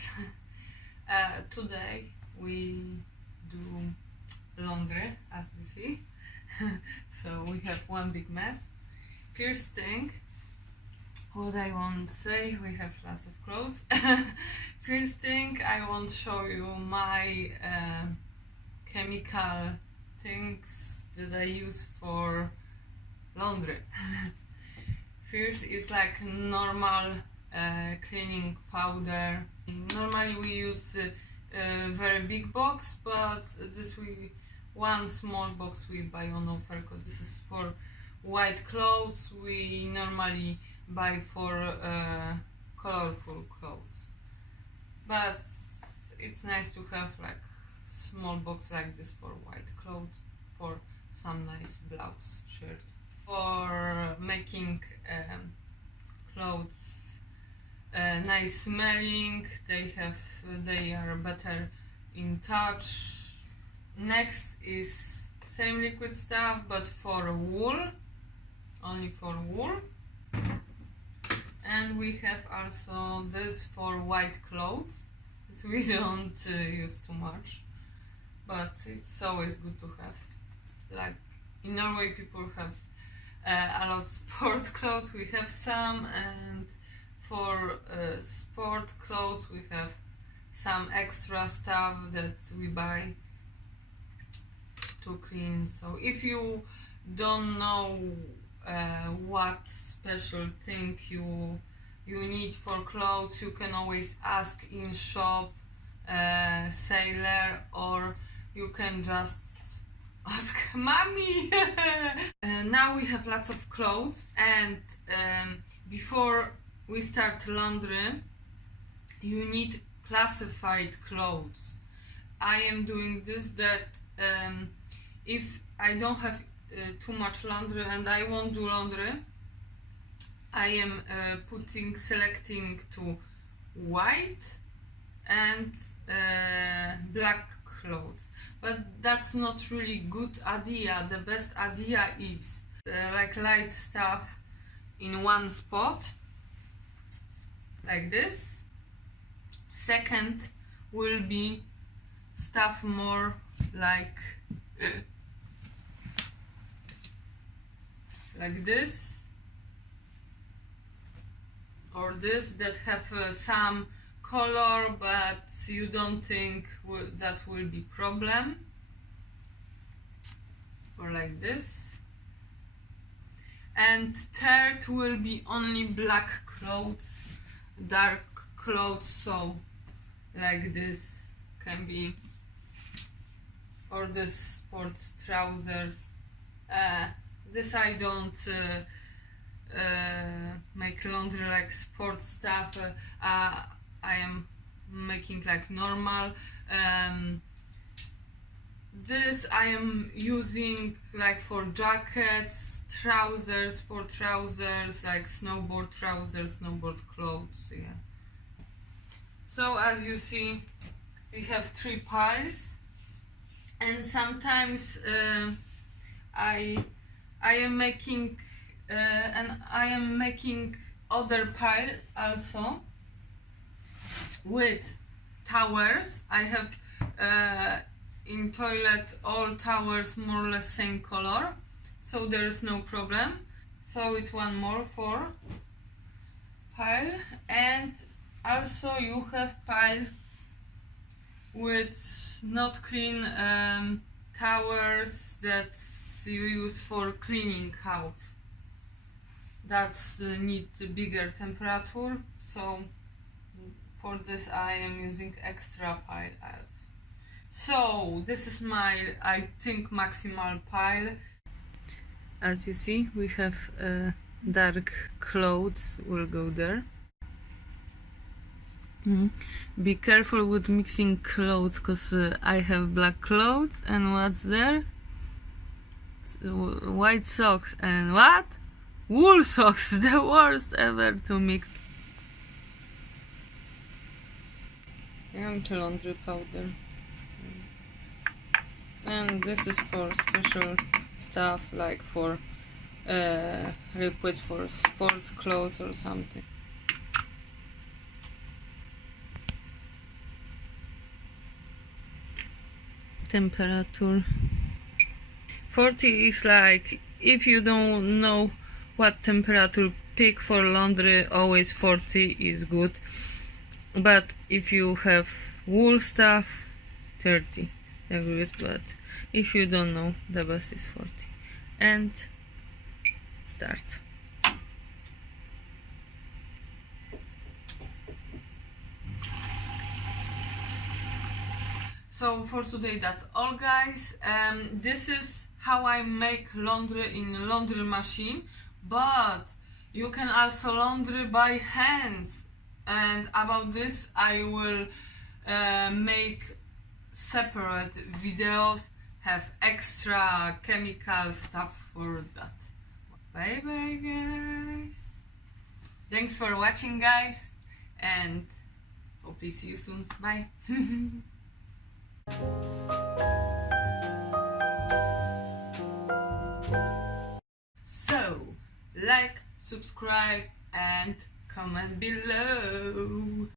guys. Today we do laundry, as we see. So we have one big mess. First thing, what I want to say, we have lots of clothes. First thing, I want to show you my chemical things that I use for laundry. First is like normal cleaning powder. Normally we use a very big box, but this one small box we buy on offer, because this is for white clothes. We normally buy for colorful clothes, but it's nice to have like small box like this for white clothes, for some nice blouse shirt. For making clothes nice smelling, they are better in touch. Next is same liquid stuff, but for wool, only for wool. And we have also this for white clothes. This we don't use too much, but it's always good to have. Like in Norway, people have a lot of sport clothes. We have some, and for sport clothes we have some extra stuff that we buy to clean. So if you don't know what special thing you need for clothes, you can always ask in shop sailor, or you can just ask mommy. Now we have lots of clothes, and before we start laundry you need classified clothes. I am doing this that if I don't have too much laundry and I won't do laundry, I am selecting to white and black clothes. But that's not really good idea. The best idea is like light stuff in one spot, like this. Second will be stuff more like this, or this, that have some color, but you don't think that will be problem, or like this. And third will be only black clothes, dark clothes, so like this can be, or this sports trousers. This I don't make laundry like sports stuff. I am making like normal. This I am using like for jackets, trousers, sport trousers, like snowboard trousers, snowboard clothes. Yeah. So as you see, we have 3 piles, and sometimes I am making other pile also with towels. I have in toilet all towels more or less same color, so there is no problem. So it's one more for pile. And also you have pile with not clean towels that you use for cleaning house. That's need bigger temperature, so for this I am using extra pile also. So this is my, I think, maximal pile. As you see, we have dark clothes will go there. Be careful with mixing clothes, because I have black clothes, and what's there? White socks and what? Wool socks, the worst ever to mix. And laundry powder. And this is for special stuff, like for liquids for sports clothes or something. temperature. 40 is like, if you don't know what temperature pick for laundry, always 40 is good. But if you have wool stuff, 30 degrees. But if you don't know, the best is 40. And start. So for today that's all, guys. This is how I make laundry in a laundry machine, but you can also laundry by hands, and about this I will make separate videos, have extra chemical stuff for that. Bye bye, guys. Thanks for watching, guys, and hope to see you soon. Bye. So, like, subscribe and comment below.